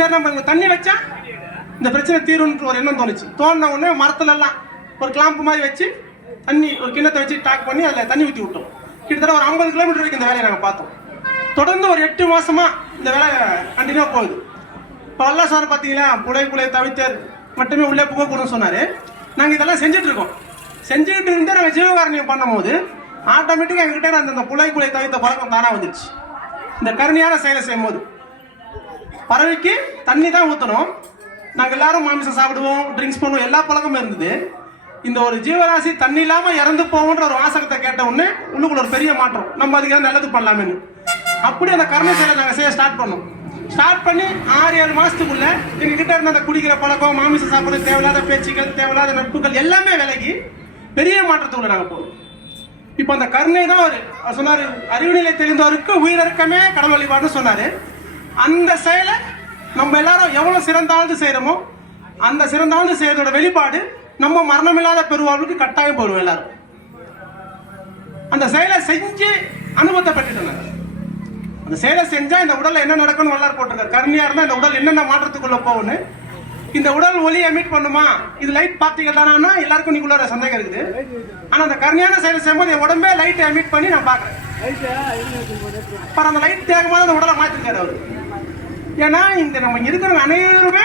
சரி நம்ம இங்கே தண்ணி வச்சா இந்த பிரச்சனை தீரும்ன்ற ஒரு எண்ணம் தோணுச்சு. தோணுன உடனே மரத்துல எல்லாம் ஒரு கிளாம்பு மாதிரி வச்சு தண்ணி ஒரு கிண்ணத்தை வச்சு டாக் பண்ணி அதில் தண்ணி ஊற்றி விட்டோம். கிட்டத்தட்ட ஒரு ஐம்பது கிலோமீட்டர் வரைக்கும் இந்த வேலையை நாங்கள் பார்த்தோம். தொடர்ந்து ஒரு எட்டு மாசமா இந்த வேலை கண்டினியூ போகுது. இப்போ அல்லா சார் பார்த்தீங்களா புலை புலை தவித்தர் மட்டுமே உள்ளே போகக்கூடாதுன்னு சொன்னாரு. நாங்கள் இதெல்லாம் செஞ்சுட்டு இருக்கோம். செஞ்சுக்கிட்டு இருந்து நாங்கள் ஜீவகாரணியம் பண்ணும்போது ஆட்டோமேட்டிக்காக எங்ககிட்ட அந்த புலை புலை தவித்த பழக்கம் தானாக வந்துருச்சு. இந்த கருணையான செயலை செய்யும்போது. பறவைக்கு தண்ணி தான் ஊற்றணும் நாங்கள் எல்லாரும் மாமிசம் சாப்பிடுவோம் ட்ரிங்க்ஸ் பண்ணுவோம் எல்லா பழக்கமும் இருந்தது. இந்த ஒரு ஜீவராசி தண்ணி இல்லாமல் இறந்து போவோன்ற ஒரு வாசகத்தை கேட்ட உடனே உள்ளுக்குள்ள ஒரு பெரிய மாற்றம். நம்ம அதுக்கு ஏதாவது நல்லது பண்ணலாமேன்னு. அப்படி அந்த கருணை செயலை நாங்கள் செய்ய ஸ்டார்ட் பண்ணோம். ஸ்டார்ட் பண்ணி ஆறு ஏழு மாதத்துக்குள்ள எங்க கிட்ட இருந்த அந்த குடிக்கிற பழக்கம் மாமிசம் சாப்பிட்றது தேவையில்லாத பேச்சுக்கள் தேவையில்லாத நட்புகள் எல்லாமே விலகி பெரிய மாற்றத்துக்குள்ள நாங்கள் போகிறோம் இப்போ அந்த கருணை தான் அவர் சொன்னார். அறிவு நிலை தெரிந்தவருக்கு உயிரிறக்கமே கடவுள் வழிபாடுன்னு சொன்னார். அந்த செயலை நம்ம எல்லாரும் எவ்வளவு சிறந்தாழ்ந்து செய்யறோமோ அந்த சிறந்தாழ்ந்து செய்யறதோட வெளிப்பாடு நம்ம மரணமில்லாத பெருவாழ்வுக்கு கட்டாயம் போடுவோம் எல்லாரும். அந்த செயலை செஞ்சு அனுபவத்தை பெற்றுட்டு அந்த செயலை செஞ்சா இந்த உடல்ல என்ன நடக்கும்னு வல்லார் போட்டிருக்காரு. கருணையா இருந்தா இந்த உடல் என்னென்ன மாற்றத்துக்குள்ள போகும்னு. இந்த உடல் ஒளி எமிட் பண்ணுமா? இது லைட் பார்ட்டிகள் தானா எல்லாருக்கும் நீக்குள்ள சந்தேகம் இருக்குது. ஆனா அந்த கருணையான செயலை செய்யும்போது என் உடம்பே லைட் எமிட் பண்ணி நான் பாக்குறேன் அப்புறம் அந்த லைட் தேகமாக அந்த உடலை மாத்திருக்காரு அவரு. ஏன்னா இந்த நம்ம இருக்கிற அனைவருமே